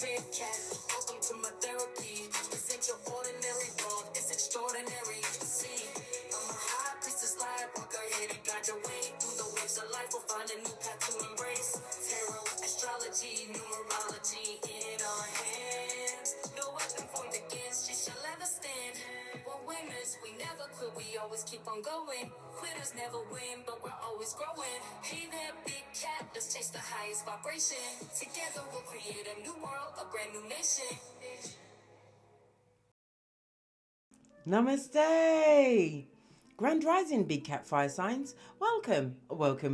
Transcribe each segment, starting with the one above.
big cat. Welcome to my therapy. This ain't your ordinary world, it's extraordinary. See, I'm a high priestess lightworker, here to guide your way through the waves of life. We'll find a new path to embrace. Tarot, astrology, numerology in our hands. No weapon formed against you shall ever stand. We're winners, we never quit, we always keep on going. Quitters never win, but we're always growing. Hey there, big cat, let's chase the highest vibration. Together we'll create a new world, a brand new nation. Namaste! Grand Rising, Big Cat Fire Signs. Welcome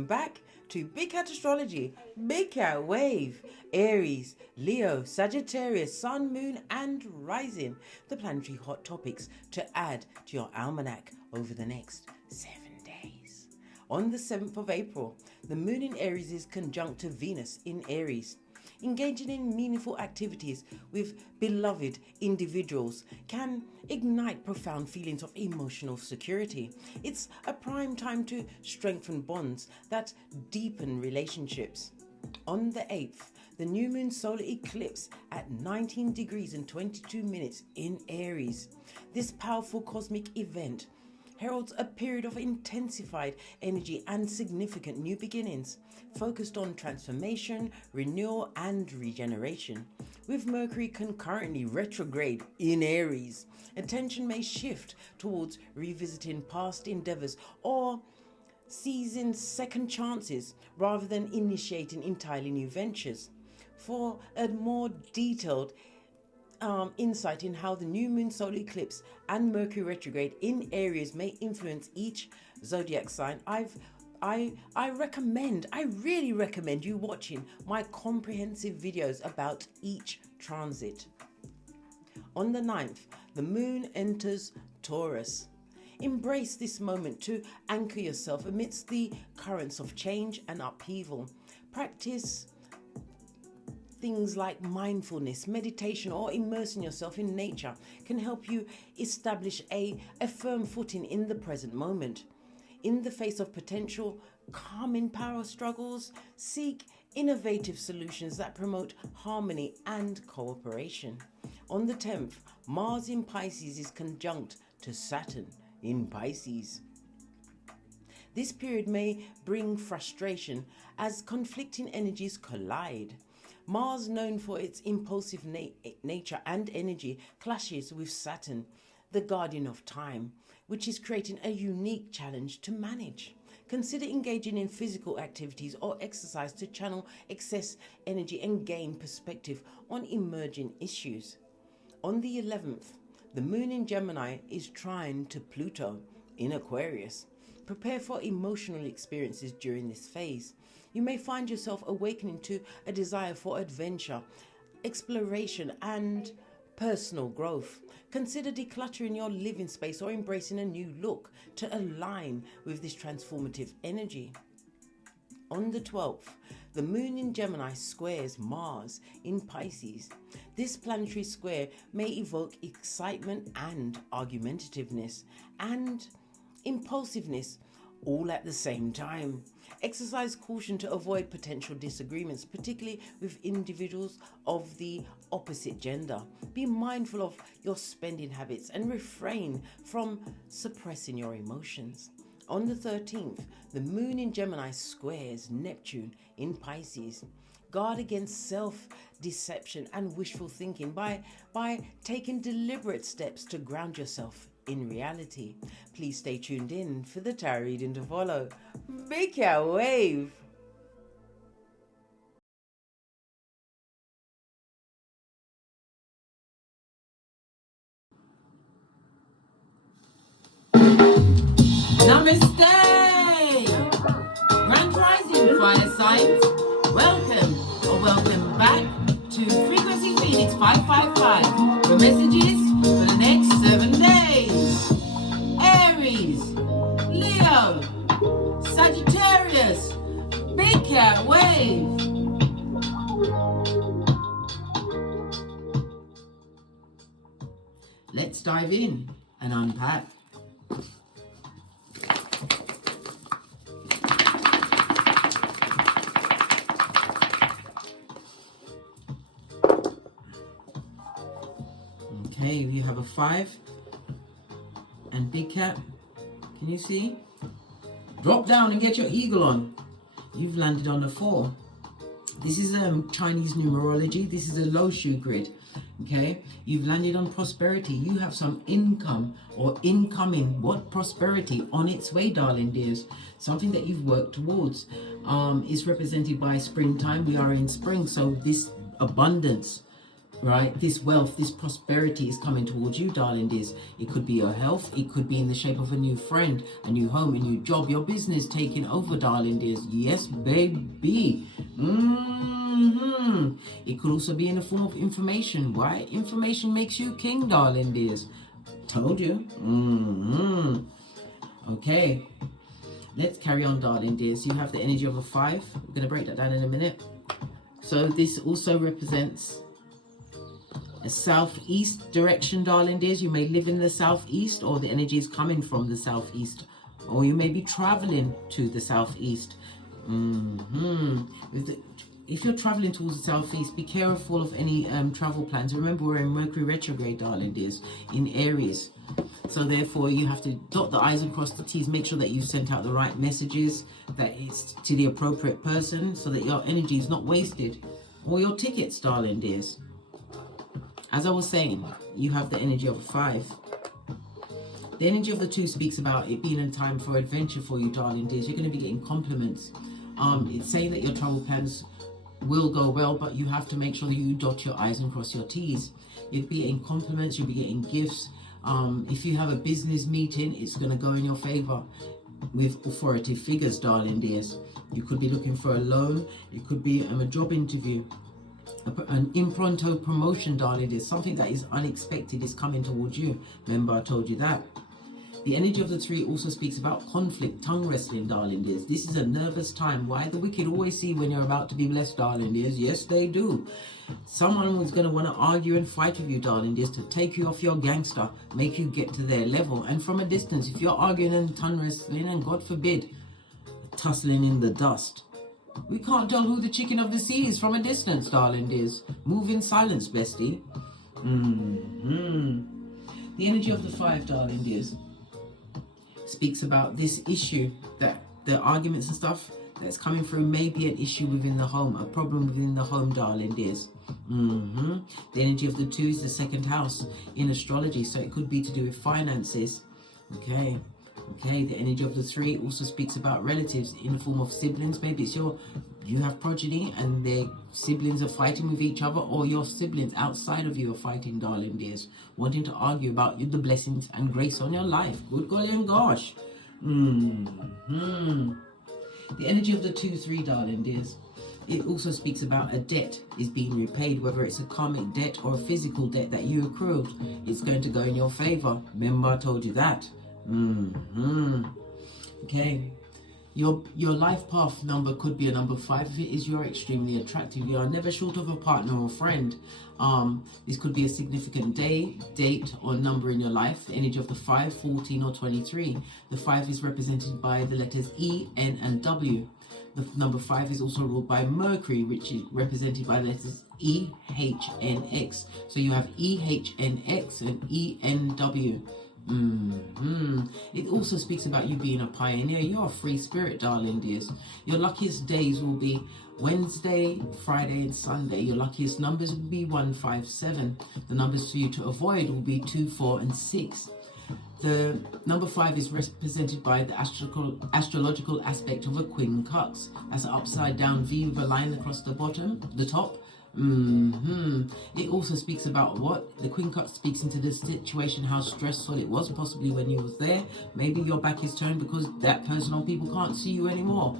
back to Big Cat Astrology, Big Cat Wave, Aries, Leo, Sagittarius, Sun, Moon and Rising. The planetary hot topics to add to your almanac over the next 7 days. On the 7th of April, the Moon in Aries is conjunct to Venus in Aries. Engaging in meaningful activities with beloved individuals can ignite profound feelings of emotional security. It's a prime time to strengthen bonds that deepen relationships. On the 8th, the new moon solar eclipse at 19 degrees and 22 minutes in Aries. This powerful cosmic event heralds a period of intensified energy and significant new beginnings, focused on transformation, renewal and regeneration. With Mercury concurrently retrograde in Aries, attention may shift towards revisiting past endeavors or seizing second chances rather than initiating entirely new ventures. For a more detailed insight in how the new moon solar eclipse and Mercury retrograde in Aries may influence each zodiac sign, I really recommend you watching my comprehensive videos about each transit. On the 9th, the moon enters Taurus. Embrace this moment to anchor yourself amidst the currents of change and upheaval. Practice things like mindfulness, meditation, or immersing yourself in nature can help you establish a firm footing in the present moment. In the face of potential calming power struggles, seek innovative solutions that promote harmony and cooperation. On the 10th, Mars in Pisces is conjunct to Saturn in Pisces. This period may bring frustration as conflicting energies collide. Mars, known for its impulsive nature and energy, clashes with Saturn, the guardian of time, which is creating a unique challenge to manage. Consider engaging in physical activities or exercise to channel excess energy and gain perspective on emerging issues. On the 11th, the moon in Gemini is trine to Pluto in Aquarius. Prepare for emotional experiences during this phase. You may find yourself awakening to a desire for adventure, exploration, and personal growth. Consider decluttering your living space or embracing a new look to align with this transformative energy. On the 12th, the moon in Gemini squares Mars in Pisces. This planetary square may evoke excitement and argumentativeness and impulsiveness all at the same time. Exercise caution to avoid potential disagreements, particularly with individuals of the opposite gender. Be mindful of your spending habits and refrain from suppressing your emotions. On the 13th, the moon in Gemini squares Neptune in Pisces. Guard against self-deception and wishful thinking by taking deliberate steps to ground yourself in reality. Please stay tuned in for the tarot reading to follow. Big Cat Wave. Namaste! Grand Rising Fire Signs. Welcome back to Frequency Phoenix 555. The messages for the next 7 days. Aries, Leo, Sagittarius, Big Cat Wave. Let's dive in and unpack. Okay, you have a 5 and big cat. Can you see? Drop down and get your eagle on. You've landed on a 4. This is Chinese numerology. This is a low shoe grid. Okay, you've landed on prosperity. You have some income or incoming prosperity on its way, darling dears. Something that you've worked towards. Is represented by springtime. We are in spring, so this abundance, right, this wealth, this prosperity is coming towards you, darling dears. It could be your health, it could be in the shape of a new friend, a new home, a new job, your business taking over, darling dears. Yes, baby. It could also be in the form of information. Why? Information makes you king, darling dears. Told you. Okay, let's carry on, darling dears. You have the energy of a 5. We're going to break that down in a minute. So this also represents a southeast direction, darling dears. You may live in the southeast, or the energy is coming from the southeast, or you may be traveling to the southeast. If you're traveling towards the southeast, be careful of any travel plans. Remember, we're in Mercury retrograde, darling dears, in Aries. So therefore, you have to dot the I's and cross the T's. Make sure that you've sent out the right messages, that it's to the appropriate person, so that your energy is not wasted. Or your tickets, darling dears. As I was saying, you have the energy of a 5. The energy of the 2 speaks about it being a time for adventure for you, darling dears. You're going to be getting compliments. It's saying that your travel plans will go well, but you have to make sure that you dot your I's and cross your T's. You'll be getting compliments, you'll be getting gifts. If you have a business meeting, it's going to go in your favor with authoritative figures, darling dears. You could be looking for a loan. It could be a job interview, an impronto promotion, darling dears. Something that is unexpected is coming towards you. Remember, I told you that. The energy of the 3 also speaks about conflict, tongue wrestling, darling dears. This is a nervous time. Why? The wicked always see when you're about to be blessed, darling dears. Yes, they do. Someone was going to want to argue and fight with you, darling dears, to take you off your gangster, make you get to their level. And from a distance, if you're arguing and tongue wrestling, and God forbid, tussling in the dust, we can't tell who the chicken of the sea is from a distance, darling dears. Move in silence, bestie. The energy of the 5, darling dears, speaks about this issue, that the arguments and stuff that's coming through may be an issue within the home, a problem within the home, darling dears. The energy of the 2 is the 2nd house in astrology, so it could be to do with finances. Okay, the energy of the 3 also speaks about relatives in the form of siblings. Maybe it's you have progeny and their siblings are fighting with each other, or your siblings outside of you are fighting, darling dears, wanting to argue about the blessings and grace on your life. Good golly and gosh. The energy of the 2-3, darling dears, it also speaks about a debt is being repaid, whether it's a karmic debt or a physical debt that you accrued. It's going to go in your favor. Remember, I told you that. Okay. Your life path number could be a number 5. If it is, you're extremely attractive. You are never short of a partner or friend. This could be a significant day, date, or number in your life. The energy of the 5, 14, or 23. The 5 is represented by the letters E, N, and W. The number 5 is also ruled by Mercury, which is represented by the letters E, H, N, X. So you have E, H, N, X and E, N, W. It also speaks about you being a pioneer. You're a free spirit, darling dears. Your luckiest days will be Wednesday, Friday, and Sunday. Your luckiest numbers will be 1, 5, 7. The numbers for you to avoid will be 2, 4, and 6. The number 5 is represented by the astrological aspect of a quincunx. That's an upside down V with a line across the top. It also speaks about what? The quincunx speaks into the situation, how stressful it was, possibly when you was there. Maybe your back is turned because that person or people can't see you anymore.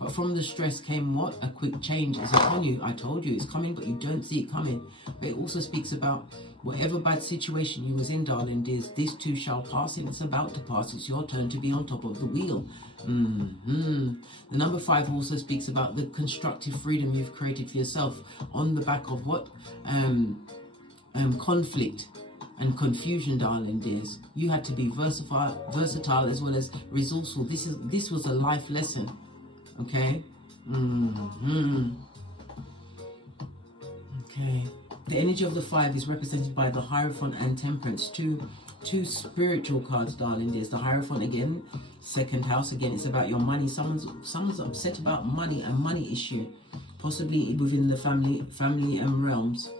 But from the stress came what? A quick change is upon you. I told you it's coming, but you don't see it coming. But it also speaks about whatever bad situation you was in, darling dears, this too shall pass, and it's about to pass. It's your turn to be on top of the wheel. The number 5 also speaks about the constructive freedom you've created for yourself on the back of what? Conflict and confusion, darling dears. You had to be versatile as well as resourceful. This was a life lesson. Okay. Okay. The energy of the 5 is represented by the Hierophant and Temperance, two spiritual cards, darling. There's the Hierophant again, second house again. It's about your money. Someone's upset about money and money issue, possibly within the family and realms.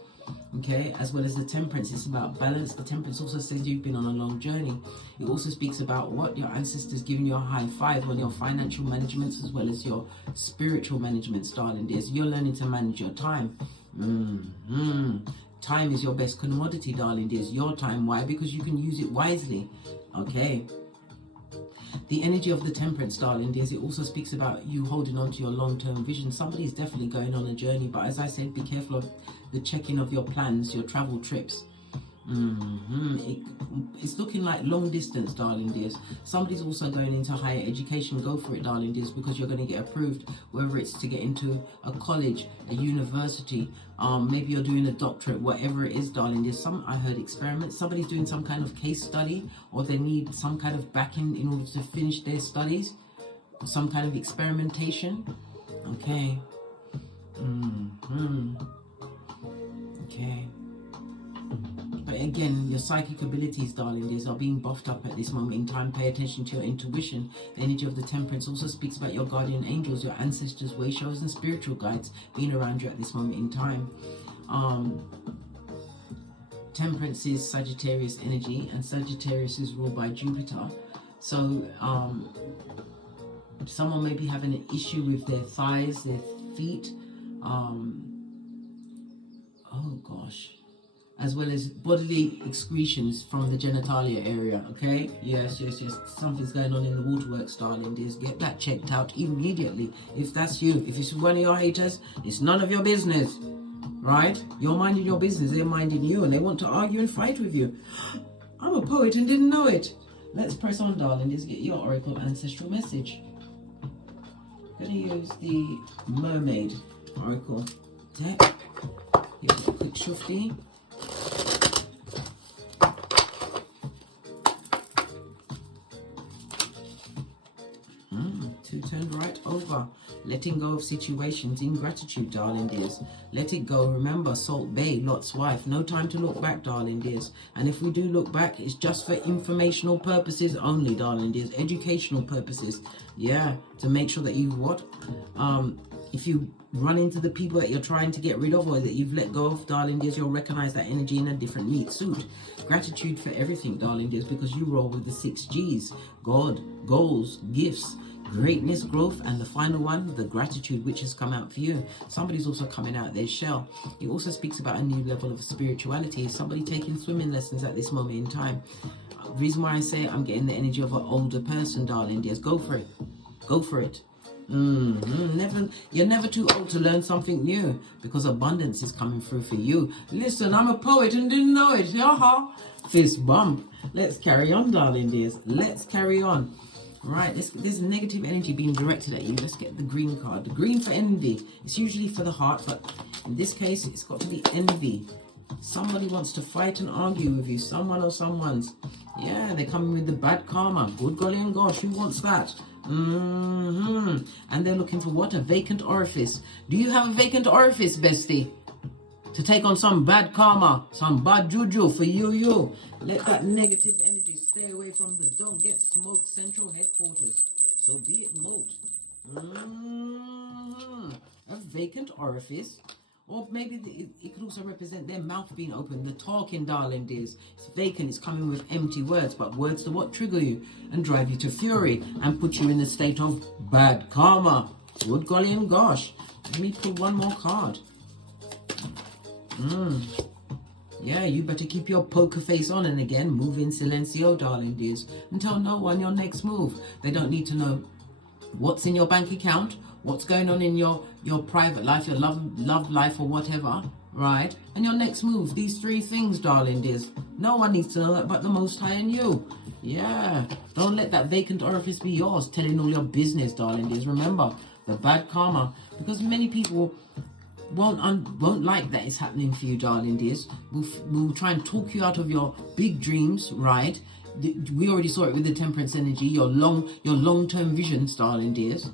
Okay, as well as the Temperance, it's about balance. The Temperance also says you've been on a long journey. It also speaks about what your ancestors giving you a high five on your financial management as well as your spiritual management, darling. There's you're learning to manage your time. Time is your best commodity, darling. There's your time. Why? Because you can use it wisely. Okay. The energy of the Temperance, darling, dears, it also speaks about you holding on to your long-term vision. Somebody's definitely going on a journey, but as I said, be careful of the checking of your plans, your travel trips. It's looking like long distance, darling dears. Somebody's also going into higher education. Go for it, darling dears, because you're going to get approved, whether it's to get into a college, a university, maybe you're doing a doctorate, whatever it is, darling dears. I heard experiments. Somebody's doing some kind of case study, or they need some kind of backing in order to finish their studies, some kind of experimentation. Okay. Okay. But again, your psychic abilities, darling dears, are being buffed up at this moment in time. Pay attention to your intuition. The energy of the Temperance also speaks about your guardian angels, your ancestors, way showers, and spiritual guides being around you at this moment in time. Temperance is Sagittarius energy, and Sagittarius is ruled by Jupiter. So someone may be having an issue with their thighs, their feet, oh gosh, as well as bodily excretions from the genitalia area. Okay, yes, something's going on in the waterworks, darling dears. Get that checked out immediately. If that's you, if it's one of your haters, it's none of your business, right? You're minding your business, they're minding you, and they want to argue and fight with you. I'm a poet and didn't know it. Let's press on, darling dears. Get your oracle ancestral message. Gonna use the Mermaid Oracle deck. Give it a quick shufty. Two turned right over. Letting go of situations in gratitude, darling dears. Let it go. Remember, Salt Bay, Lot's wife. No time to look back, darling dears. And if we do look back, it's just for informational purposes only, darling dears. Educational purposes. Yeah, to make sure that you if you run into the people that you're trying to get rid of or that you've let go of, darling dears, you'll recognize that energy in a different neat suit. Gratitude for everything, darling dears, because you roll with the 6 G's. God, goals, gifts, greatness, growth, and the final one, the gratitude, which has come out for you. Somebody's also coming out their shell. It also speaks about a new level of spirituality. Somebody taking swimming lessons at this moment in time. Reason why I say I'm getting the energy of an older person, darling dears. Go for it. Go for it. You're never too old to learn something new, because abundance is coming through for you. Listen, I'm a poet and didn't know it. Yaha. Fist bump. Let's carry on, darling dears. Let's carry on. Right, there's negative energy being directed at you. Let's get the green card. The green for envy. It's usually for the heart, but in this case, it's got to be envy. Somebody wants to fight and argue with you. Someone or someone's. Yeah, they're coming with the bad karma. Good golly and gosh, who wants that? And they're looking for what? A vacant orifice. Do you have a vacant orifice, bestie? To take on some bad karma, some bad juju for you. Let that negative energy stay away from the Don't Get Smoked Central Headquarters. So be it moat. A vacant orifice. Or maybe it could also represent their mouth being open. The talking, darling dears. It's vacant. It's coming with empty words. But words to what? Trigger you and drive you to fury and put you in a state of bad karma. Good golly and gosh. Let me pull one more card. Yeah, you better keep your poker face on, and again, move in silencio, darling dears, and tell no one your next move. They don't need to know what's in your bank account, what's going on in your private life, your love life or whatever, right? And your next move, these 3 things, darling dears. No one needs to know that but the Most High and you. Yeah, don't let that vacant orifice be yours, telling all your business, darling dears. Remember, the bad karma, because many people won't like that it's happening for you, darling dears. We'll try and talk you out of your big dreams, right? We already saw it with the Temperance energy, your long-term visions, darling dears.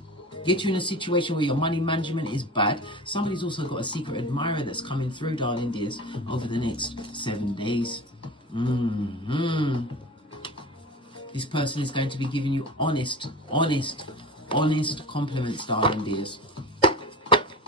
get you in a situation where your money management is bad. Somebody's also got a secret admirer that's coming through, darling dears, over the next 7 days. This person is going to be giving you honest compliments, darling dears.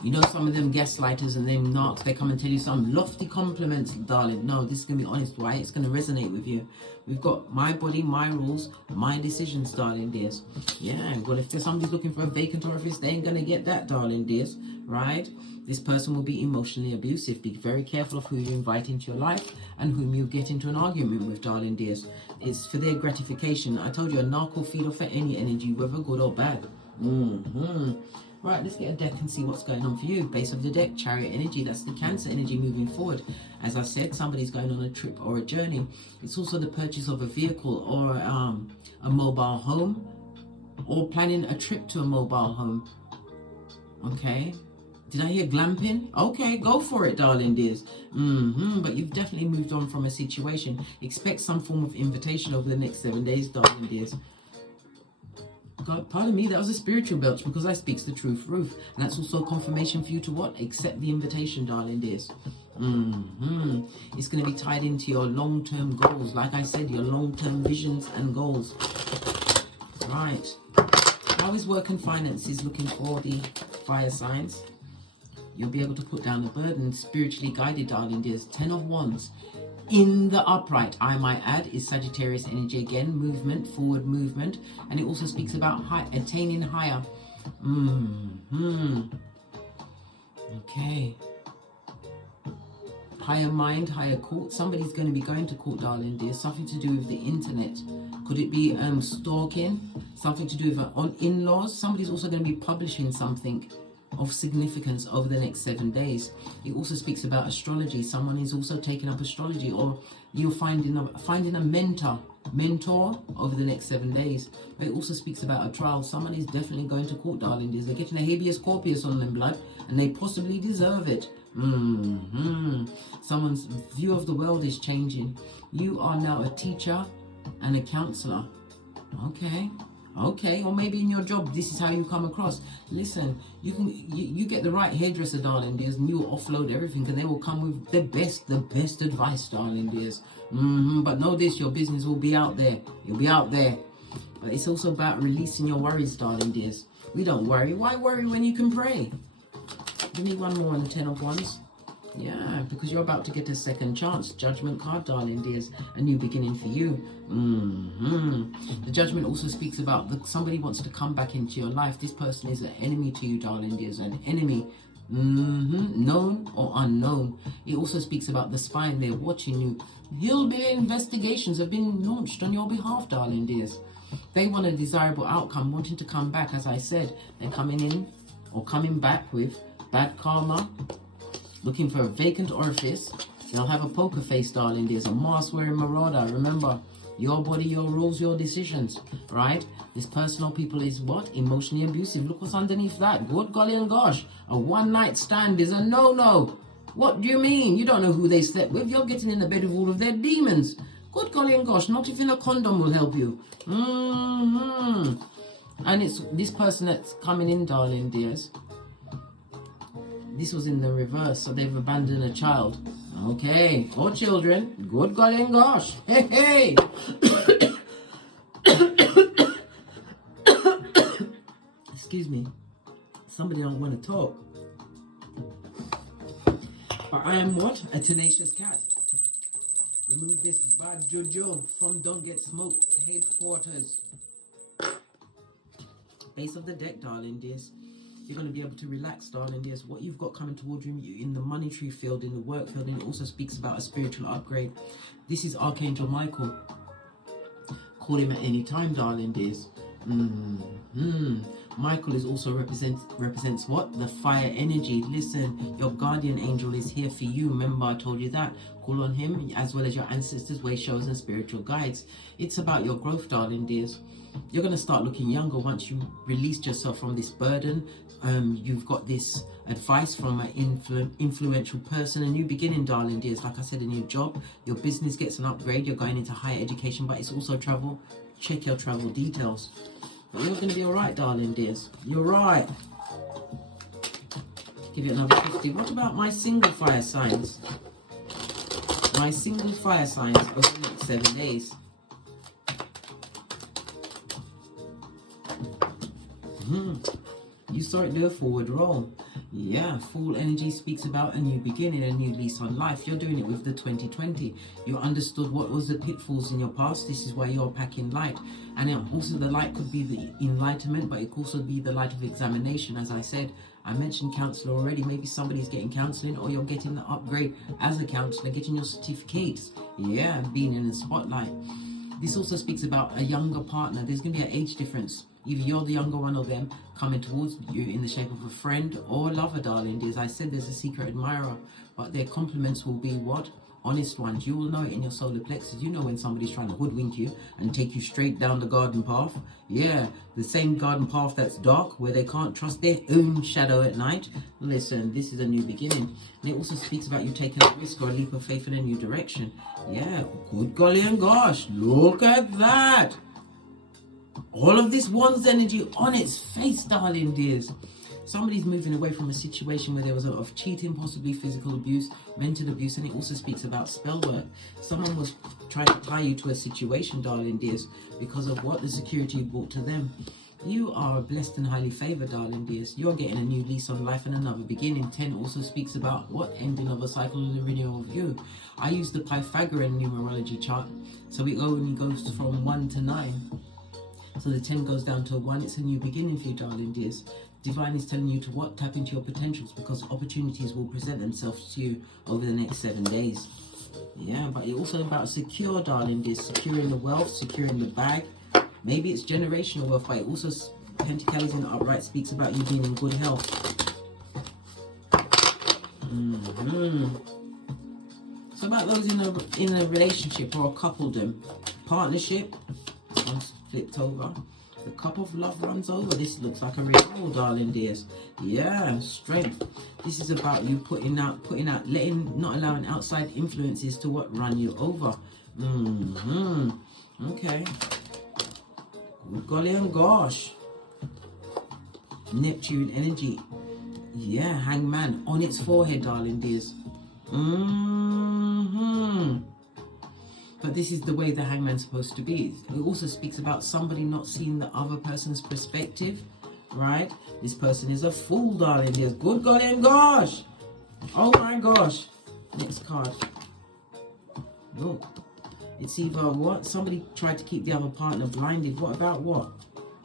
You know, some of them gaslighters and them narcs, they come and tell you some lofty compliments, darling. No, this is going to be honest, right? It's going to resonate with you. We've got my body, my rules, my decisions, darling dears. Yeah, well, if there's somebody's looking for a vacant orifice, they ain't going to get that, darling dears, right? This person will be emotionally abusive. Be very careful of who you invite into your life and whom you get into an argument with, darling dears. It's for their gratification. I told you, a narc will feed off of any energy, whether good or bad. Right, let's get a deck and see what's going on for you. Base of the deck, Chariot energy. That's the Cancer energy moving forward. As I said, somebody's going on a trip or a journey. It's also the purchase of a vehicle or a mobile home, or planning a trip to a mobile home. Okay. Did I hear glamping? Okay, go for it, darling dears. But you've definitely moved on from a situation. Expect some form of invitation over the next 7 days, darling dears. God, pardon me, that was a spiritual belch because I speaks the truth, Ruth. And that's also confirmation for you to what? Accept the invitation, darling dears. It's going to be tied into your long-term goals. Like I said, your long-term visions and goals. Right. How is work and finances looking for the fire signs? You'll be able to put down the burden, spiritually guided, darling dears. 10 of Wands. In the upright, I might add, is Sagittarius energy again, movement, forward movement, and it also speaks about attaining higher. Okay. Higher mind, higher court. Somebody's going to be going to court, darling dear. Something to do with the internet. Could it be stalking? Something to do with in-laws? Somebody's also going to be publishing something of significance over the next 7 days. It also speaks about astrology. Someone is also taking up astrology, or you're finding a mentor over the next 7 days. But it also speaks about a trial. Someone is definitely going to court, darling dears. They're getting a habeas corpus on them, blood, and they possibly deserve it. Someone's view of the world is changing. You are now a teacher and a counselor. Okay, or maybe in your job, this is how you come across. Listen, you get the right hairdresser, darling dears, and you will offload everything, and they will come with the best advice, darling dears. But know this, your business will be out there. You'll be out there. But it's also about releasing your worries, darling dears. We don't worry. Why worry when you can pray? Give me one more on the 10 of Wands. Yeah, because you're about to get a second chance. Judgment card, darling dears. A new beginning for you. The Judgment also speaks about somebody wants to come back into your life. This person is an enemy to you, darling dears. An enemy. Known or unknown. It also speaks about the spine. They're watching you. Hillbilly investigations have been launched on your behalf, darling dears. They want a desirable outcome, wanting to come back. As I said, they're coming in or coming back with bad karma, looking for a vacant orifice. They'll have a poker face, darling dears, a mask-wearing marauder. Remember, your body, your rules, your decisions, right? This person or people is what? Emotionally abusive. Look what's underneath that. Good golly and gosh. A one-night stand is a no-no. What do you mean? You don't know who they slept with. You're getting in the bed with all of their demons. Good golly and gosh. Not even a condom will help you. And it's this person that's coming in, darling dears. This was in the reverse, so they've abandoned a child. Okay, 4 children. Good golly and gosh. Hey. Excuse me. Somebody don't want to talk. But I am what? A tenacious cat. Remove this bad jojo from Don't Get Smoked headquarters. Base of the deck, darling dears. You're going to be able to relax, darling dears. What you've got coming towards you in the monetary field, in the work field, and it also speaks about a spiritual upgrade. This is Archangel Michael. Call him at any time, darling dears. Michael is also represents what? The fire energy. Listen, your guardian angel is here for you. Remember, I told you that. Call on him, as well as your ancestors, way showers, and spiritual guides. It's about your growth, darling dears. You're going to start looking younger once you released yourself from this burden. You've got this advice from an influential person, a new beginning, darling dears. Like I said, a new job. Your business gets an upgrade. You're going into higher education, but it's also travel. Check your travel details. But you're going to be alright, darling dears. You're right. Give it another 50. What about my single fire signs? My single fire signs over the next 7 days. You saw it do a forward roll. Yeah, full energy speaks about a new beginning, a new lease on life. You're doing it with the 2020. You understood what was the pitfalls in your past. This is why you're packing light. And also the light could be the enlightenment, but it could also be the light of examination. As I said, I mentioned Counsellor already. Maybe somebody's getting counselling, or you're getting the upgrade as a counsellor, getting your certificates. Yeah, being in the spotlight. This also speaks about a younger partner. There's going to be an age difference. Either you're the younger one or them coming towards you in the shape of a friend or lover, darling. As I said, there's a secret admirer, but their compliments will be what? Honest ones. You will know it in your solar plexus. You know when somebody's trying to hoodwink you and take you straight down the garden path. Yeah, the same garden path that's dark, where they can't trust their own shadow at night. Listen, this is a new beginning. And it also speaks about you taking a risk or a leap of faith in a new direction. Yeah, good golly and gosh, look at that. All of this one's energy on its face, darling dears. Somebody's moving away from a situation where there was a lot of cheating, possibly physical abuse, mental abuse, and it also speaks about spell work. Someone was trying to tie you to a situation, darling dears, because of what the security brought to them. You are blessed and highly favored, darling dears. You're getting a new lease on life and another beginning. 10 also speaks about what ending of a cycle and the renewal of you. I use the Pythagorean numerology chart, so it only goes from 1 to 9. So the 10 goes down to a 1. It's a new beginning for you, darling dears. Divine is telling you to what? Tap into your potentials, because opportunities will present themselves to you over the next 7 days. Yeah, but it's also about secure, darling dears. Securing the wealth, securing the bag. Maybe it's generational wealth, but it also, Pentacles in the upright speaks about you being in good health. So about those in a relationship or a coupledom, partnership. This one's flipped over. The cup of love runs over. This looks like a renewal, darling dears. Yeah, strength. This is about you putting out, not allowing outside influences to what? Run you over. Okay. Good golly and gosh. Neptune energy. Yeah, hangman on its forehead, darling dears. But this is the way the hangman's supposed to be. It also speaks about somebody not seeing the other person's perspective, right? This person is a fool, darling dears. Good golly and gosh. Oh my gosh. Next card. Look. It's either what? Somebody tried to keep the other partner blinded. What about what?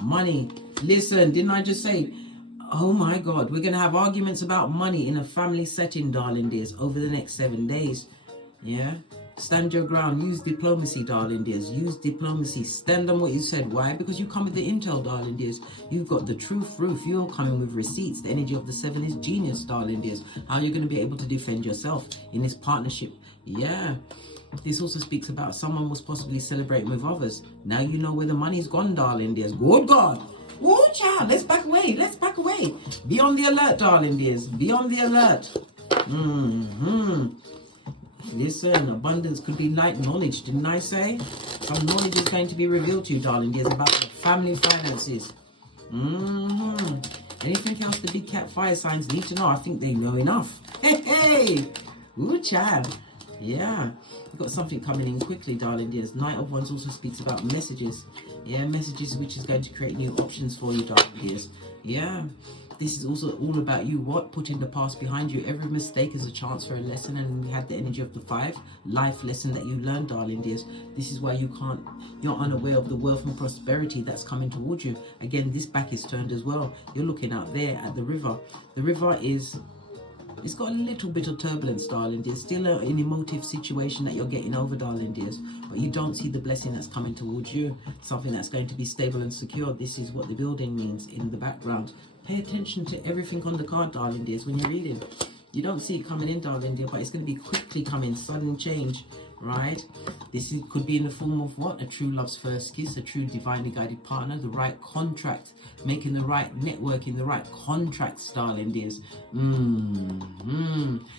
Money. Listen, didn't I just say, oh my God, we're going to have arguments about money in a family setting, darling dears, over the next 7 days. Yeah? Stand your ground. Use diplomacy, darling dears. Use diplomacy. Stand on what you said. Why? Because you come with the intel, darling dears. You've got the truth roof. You're coming with receipts. The energy of the 7 is genius, darling dears. How you're going to be able to defend yourself in this partnership. Yeah. This also speaks about someone was possibly celebrating with others. Now you know where the money's gone, darling dears. Good God. Oh, child. Let's back away. Let's back away. Be on the alert, darling dears. Be on the alert. Listen, abundance could be light knowledge, didn't I say? Some knowledge is going to be revealed to you, darling dears, about the family finances. Anything else the big cat fire signs need to know? I think they know enough. Hey! Ooh, child. Yeah. We've got something coming in quickly, darling dears. Knight of Wands also speaks about messages. Yeah, messages which is going to create new options for you, darling dears. Yeah. This is also all about you, what? Putting the past behind you. Every mistake is a chance for a lesson, and we had the energy of the 5. Life lesson that you learned, darling dears. This is why you're unaware of the wealth and prosperity that's coming towards you. Again, this back is turned as well. You're looking out there at the river. The river it's got a little bit of turbulence, darling dears. Still an emotive situation that you're getting over, darling dears. But you don't see the blessing that's coming towards you. Something that's going to be stable and secure. This is what the building means in the background. Pay attention to everything on the card, darling dears, when you're reading. You don't see it coming in, darling dear, but it's going to be quickly coming, sudden change, right? This could be in the form of what? A true love's first kiss, a true divinely guided partner, the right contract, making the right networking, the right contracts, darling dears.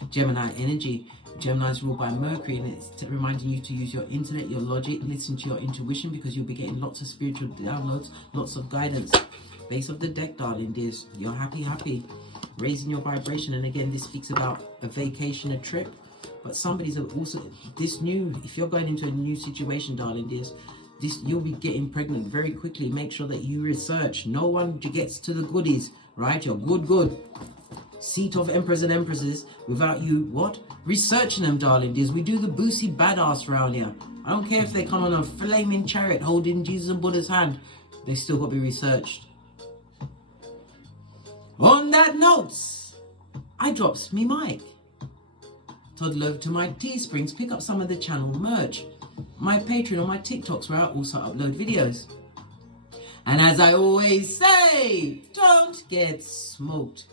Gemini energy. Gemini's ruled by Mercury, and it's reminding you to use your intellect, your logic, listen to your intuition, because you'll be getting lots of spiritual downloads, lots of guidance. Base of the deck, darling dears, you're happy, raising your vibration. And again, this speaks about a vacation, a trip, but somebody's also this new, if you're going into a new situation, darling dears, this, you'll be getting pregnant very quickly. Make sure that you research. No one gets to the goodies, right? You're good. Seat of emperors and empresses without you, what? Researching them, darling dears. We do the boozy badass round here. I don't care if they come on a flaming chariot holding Jesus and Buddha's hand. They still got to be researched. On that note, I drops me mic. Toddle over to my Teesprings, pick up some of the channel merch. My Patreon or my TikToks where I also upload videos. And as I always say, don't get smoked.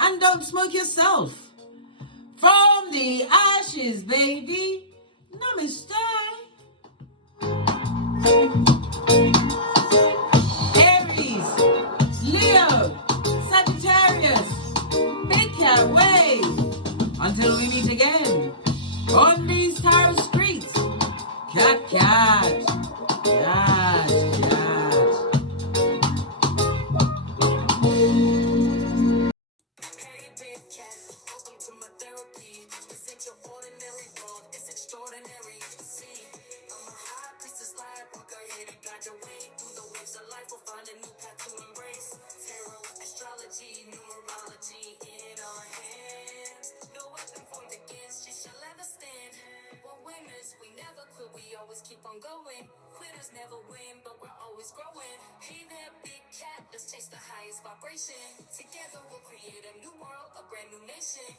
And don't smoke yourself. From the ashes, baby. Namaste. Aries, Leo, Sagittarius, big cat wave. Until we meet again on these tarot streets. Cat. Hey, big cat, welcome to my therapy. This ain't your ordinary world, it's extraordinary. See, I'm a high priestess lightworker, here to guide your way through the waves of life. We'll find a new path to embrace. Tarot, astrology, numerology in our hands. No weapon formed against you shall ever stand. We're winners, we never quit, we always keep on going. Quitters never win, but we're always growing. Hey there, big cat, let's chase the highest vibration. Together we'll create a new world, a brand new nation.